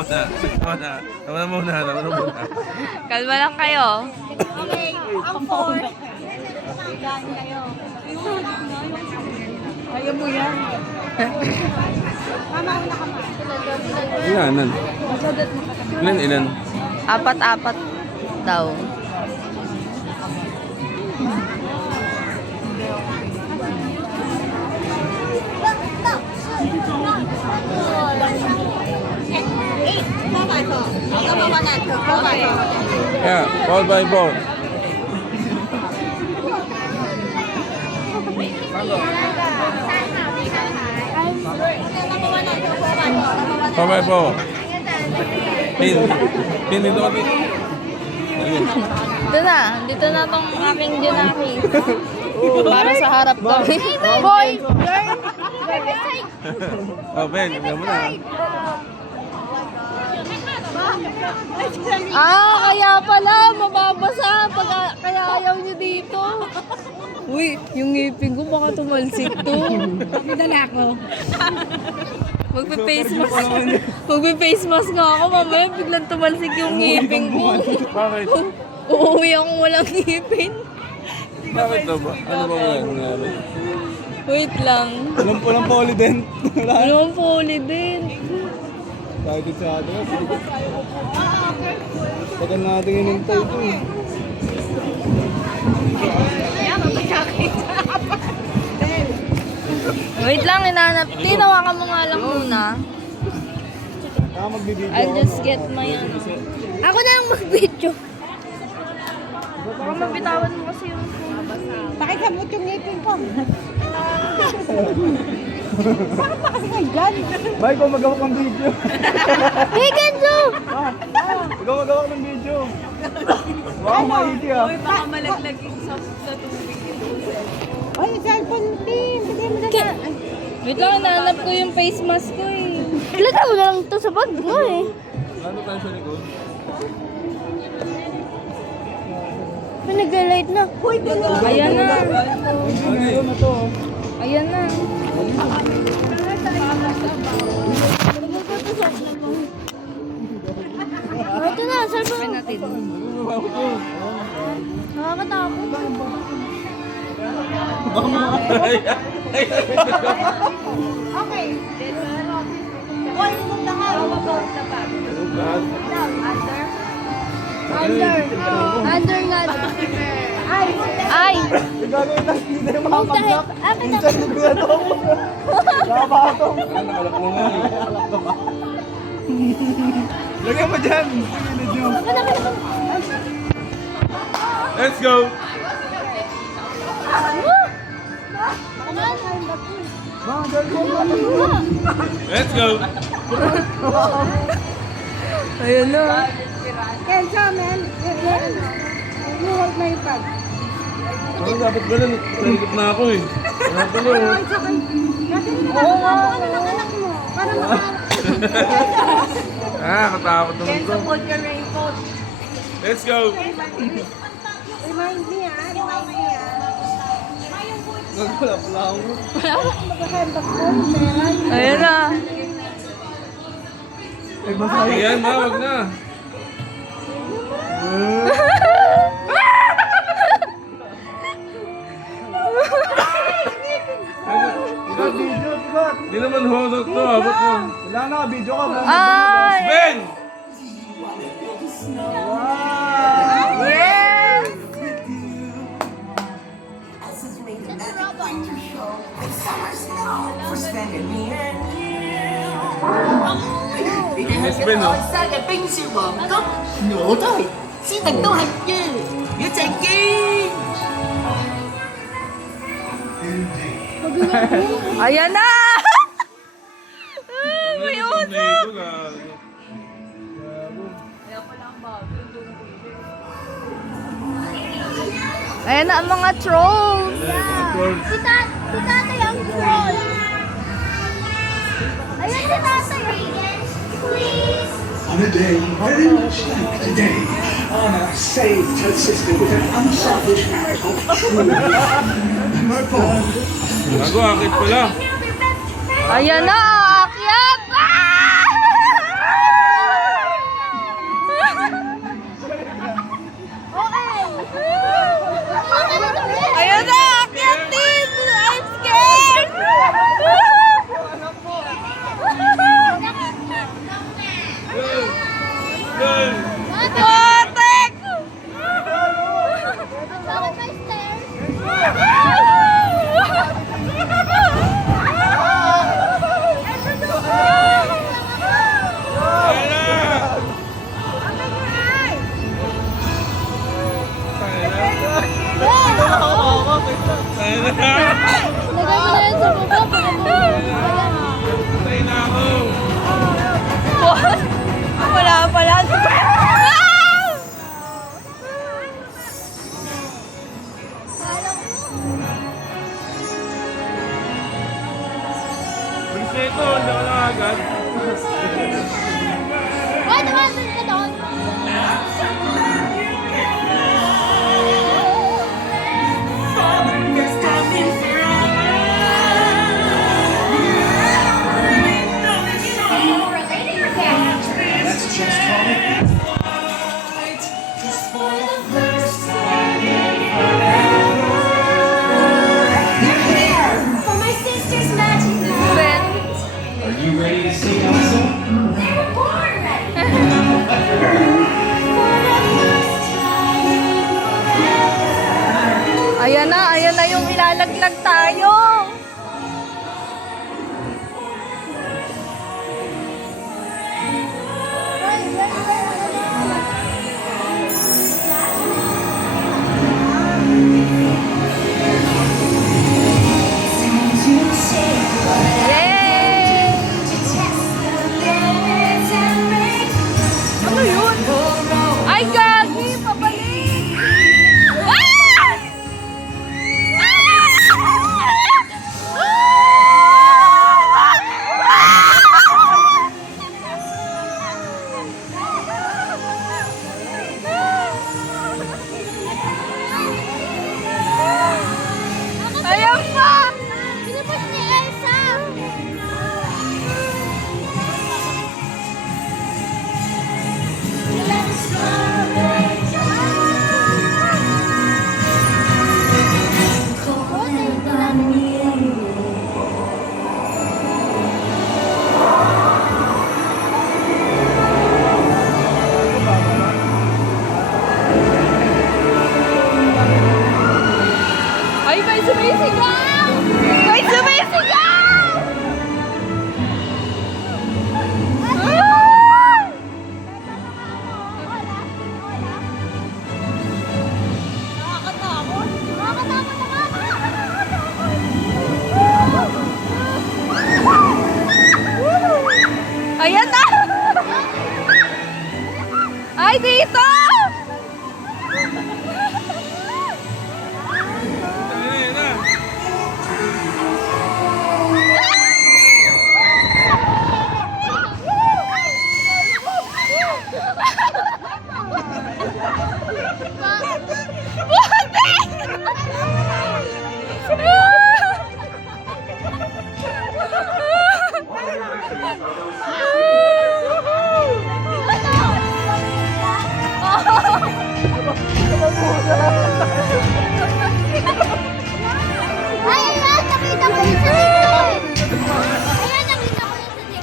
muna. Kalma lang kayo. Okay, ang 4. Yan kayo. Ayaw mo yan. Mama, una ka ma. Ilan? Ilan? Apat-apat daw. Yeah, 4x4. Four by four. Pin dito ka, Pin. Ayun. Dito na tong aking Junaki. Para sa harap ko. Boy, girl. Oh, Ben, tignan mo na. Kaya pala, mababasa. Kaya ayaw niyo dito. Uy, yung ngipin ko baka tumalsik to. Dala ko. Magpe-face mask nga ako, mamaya biglang tumalsik yung ngipin ko. Bakit? Uuwi akong walang ngipin. Bakit daw ba? Ano ba nangyari? Wait lang. Walang polydent. Walang polydent. Tayo dito sa atin. Tagal natin inintay ko eh. Wait lang, hinanap. Tinawakan mo nga lang muna. Magbibideo I'll just get my ano. Ako na lang mag-video. Baka mabitawan mo kasi yung Pakisabot yung ngipin ko. Bakit pa kasi kayo dyan? Bay, ikaw magawa ng video. Hey, Kenzo! Ikaw magawa ng video. Wow, maigi ah. baka malaglag sa tubig. Ay, yung cellphone team. Bigay mo na sa... Wait lang, hinahanap ko yung face mask ko eh. Lagay mo na lang ito sa bag mo eh. Ano tayo sa likod? May nag-light na. Uy, Ayan na. Ano na to? Ayan na. ito na, cellphone. Try natin. Nakakatakot. Okay. Uy, pumunta ka. Under nga. Ay. Gagawin lang, hindi na yung mga Pumunta pagdak. ka. Akin na. Minsan ni Kuya Tom. Nakapatong. Nakalak mo nga eh. Lagyan mo dyan. Pinid nyo. Let's go! Mga girl ko. Let's go! Ayan na. Kenzo, man. You hold my bag. Ano dapat ba lang? Nalikot na ako eh. Ano pala oh. Kasi nilalaman ko ng anak mo. Para Katakot naman to. Put your raincoat. Let's go! Remind me ah. Remind me ah. Nagpula-pula ako. Magkakembak ko. Meron. Ayan na. Eh, basahin. Ayan ma, wag na. Video, sikat. Di naman horror to, abot mo. Wala na, video ka. Ay! Ben! Wow! Yes! Miss Ben oh. Sa là binh sư bộn cốc nổ thôi xin thành tô hành chứ nhớ chạy kia Ayan na! May usap! Ayan na ang mga trolls. Si tatay ang troll. Ayan si tatay. Please. On a day very much like today, Anna saved her sister with an unselfish act of true love. Bago, akit pala. Ayan na, aakyat! Ah! pa yan. Bilis na ito, hindi ako lang agad. Hoy, tumasin ka doon. That's just calling. For my sister's magic night. Are you ready to sing also? They were born ready. For the first time forever. Ayan na yung ilalaglag tayo. Yay! Ano yun? Ay, gagi! Pabalik! Ah! Ayan pa! Pinapos ni Elsa. Ay, may sumisigaw! May sumisigaw! Ah! Ayan na! Ay, dito! Ayun na. Ay, ayan! Nakita ko yun sa video. Ayan, nakita ko yun sa video.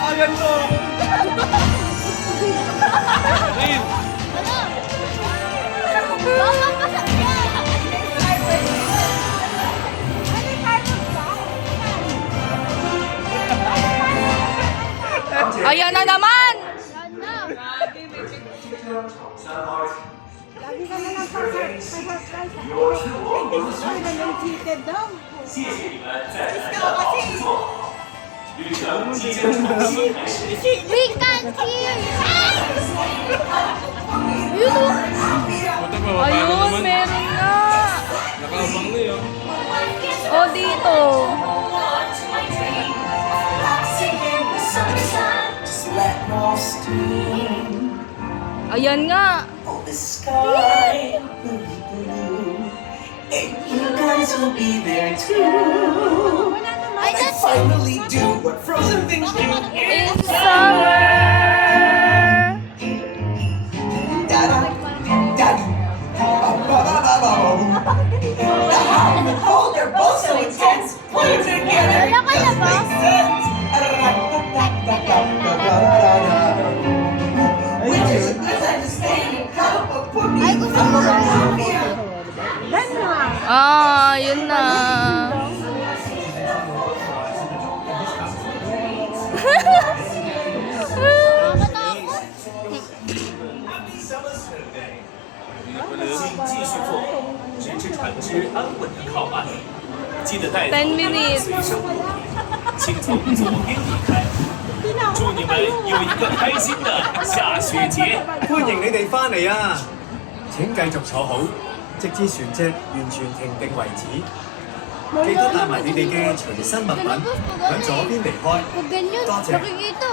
Ah, ganito. Ayun. Bawang pa sa Ayan na naman! Lagi ka na lang pa-surprise. Ay, nag-cheated daw. We can hear you. Yun o. Puta ba, paano Ayun, naman? meron nga! Nakaabang na yun. O, dito. Ayan nga. The sky will be blue, and you guys will be there too. Ay, that's Finally do what frozen things do. In summer. Da-da, da-da, ba-ba-ba-ba-ba-boom. The hot and the cold, they're both so intense. Put them together, Wala ka na just ba? makes sense. Da-da-da-da-da-da-da-da-da-da. Winter's a good time to stay in a cup of puppy. Ay, gusto mo ba? Ah, yun na. 带走 10 minutes. 随身物品，请从左边离开。祝你们有一个开心的下雪节！歡迎你哋翻嚟啊！請繼續坐好，直至船隻完全停定為止。記得帶埋你哋嘅隨身物品，響左邊離開。Pag ganyan, 多謝。nakikita